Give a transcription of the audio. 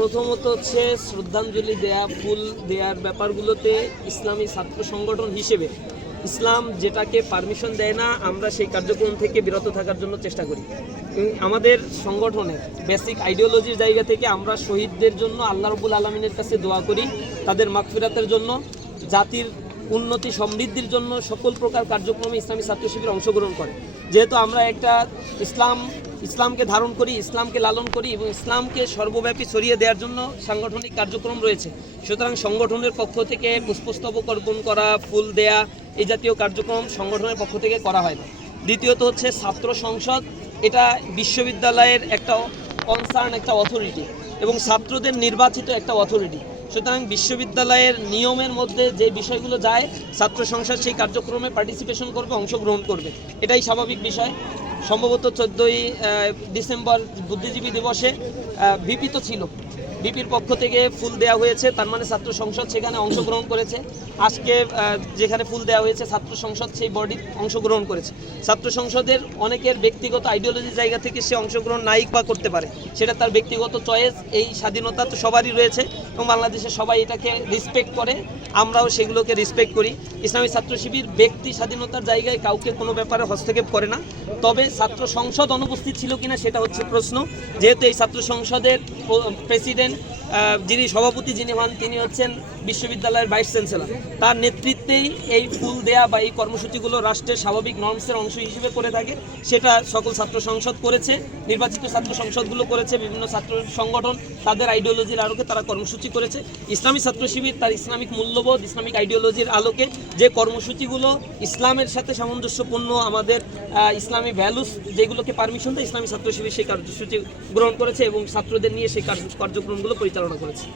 প্রথমত হচ্ছে শ্রদ্ধাঞ্জলি দেয়া, ফুল দেওয়ার ব্যাপারগুলোতে ইসলামী ছাত্র সংগঠন হিসেবে ইসলাম যেটাকে পারমিশন দেয় না আমরা সেই কার্যক্রম থেকে বিরত থাকার জন্য চেষ্টা করি। আমাদের সংগঠনের বেসিক আইডিওলজির জায়গা থেকে আমরা শহীদদের জন্য আল্লাহ রাব্বুল আলামিনের কাছে দোয়া করি, তাদের মাগফিরাতের জন্য, জাতির উন্নতি সমৃদ্ধির জন্য সকল প্রকার কার্যক্রমে ইসলামী ছাত্র শিবির অংশগ্রহণ করে। যেহেতু আমরা একটা ইসলামকে ধারণ করি, ইসলামকে লালন করি এবং ইসলামকে সর্বব্যাপী ছড়িয়ে দেওয়ার জন্য সাংগঠনিক কার্যক্রম রয়েছে, সুতরাং সংগঠনের পক্ষ থেকে পুষ্পস্তবক অর্পণ করা, ফুল দেয়া এই জাতীয় কার্যক্রম সংগঠনের পক্ষ থেকে করা হয় না। দ্বিতীয়ত হচ্ছে ছাত্র সংসদ, এটা বিশ্ববিদ্যালয়ের একটা কনসার্ন, একটা অথরিটি এবং ছাত্রদের নির্বাচিত একটা অথরিটি, সুতরাং বিশ্ববিদ্যালয়ের নিয়মের মধ্যে যে বিষয়গুলো যায় ছাত্র সংসদ সেই কার্যক্রমে পার্টিসিপেশন করবে, অংশগ্রহণ করবে, এটাই স্বাভাবিক বিষয়। সম্ভবত 14ই ডিসেম্বর বুদ্ধিজীবী দিবসে ভিপি তো ছিল, ভিপির পক্ষ থেকে ফুল দেওয়া হয়েছে, তার মানে ছাত্র সংসদ সেখানে অংশগ্রহণ করেছে। আজকে যেখানে ফুল দেওয়া হয়েছে ছাত্র সংসদ সেই বডি অংশগ্রহণ করেছে। ছাত্র সংসদের অনেকের ব্যক্তিগত আইডিওলজির জায়গা থেকে সে অংশগ্রহণ নাইক বা করতে পারে, সেটা তার ব্যক্তিগত চয়েস, এই স্বাধীনতা তো সবারই রয়েছে এবং বাংলাদেশে সবাই এটাকে রেসপেক্ট করে, আমরাও সেগুলোকে রেসপেক্ট করি। ইসলামী ছাত্র শিবির ব্যক্তি স্বাধীনতার জায়গায় কাউকে কোনো ব্যাপারে হস্তক্ষেপ করে না। তবে ছাত্র সংসদ অনুপস্থিত ছিল কিনা সেটা হচ্ছে প্রশ্ন, যেহেতু এই ছাত্র সংসদের প্রেসিডেন্ট যিনি সভাপতি যিনি হন তিনি হচ্ছেন বিশ্ববিদ্যালয়ের ভাইস চ্যান্সেলর, তার নেতৃত্বেই এই ফুল দেয়া বা এই কর্মসূচিগুলো রাষ্ট্রের স্বাভাবিক নর্মসের অংশ হিসেবে করে থাকে, সেটা সকল ছাত্র সংসদ করেছে, নির্বাচিত ছাত্র সংসদগুলো করেছে, বিভিন্ন ছাত্র সংগঠন তাদের আইডিওলজির আলোকে তারা কর্মসূচি করেছে। ইসলামী ছাত্র শিবির তার ইসলামিক মূল্যবোধ, ইসলামিক আইডিওলজির আলোকে যে কর্মসূচিগুলো ইসলামের সাথে সামঞ্জস্যপূর্ণ, আমাদের ইসলামী ভ্যালুস যেগুলোকে পারমিশন দেয়, ইসলামী ছাত্র শিবির সেই কার্যসূচি গ্রহণ করেছে এবং ছাত্রদের নিয়ে সেই কার্যক্রমগুলো পরিচালনা করেছে।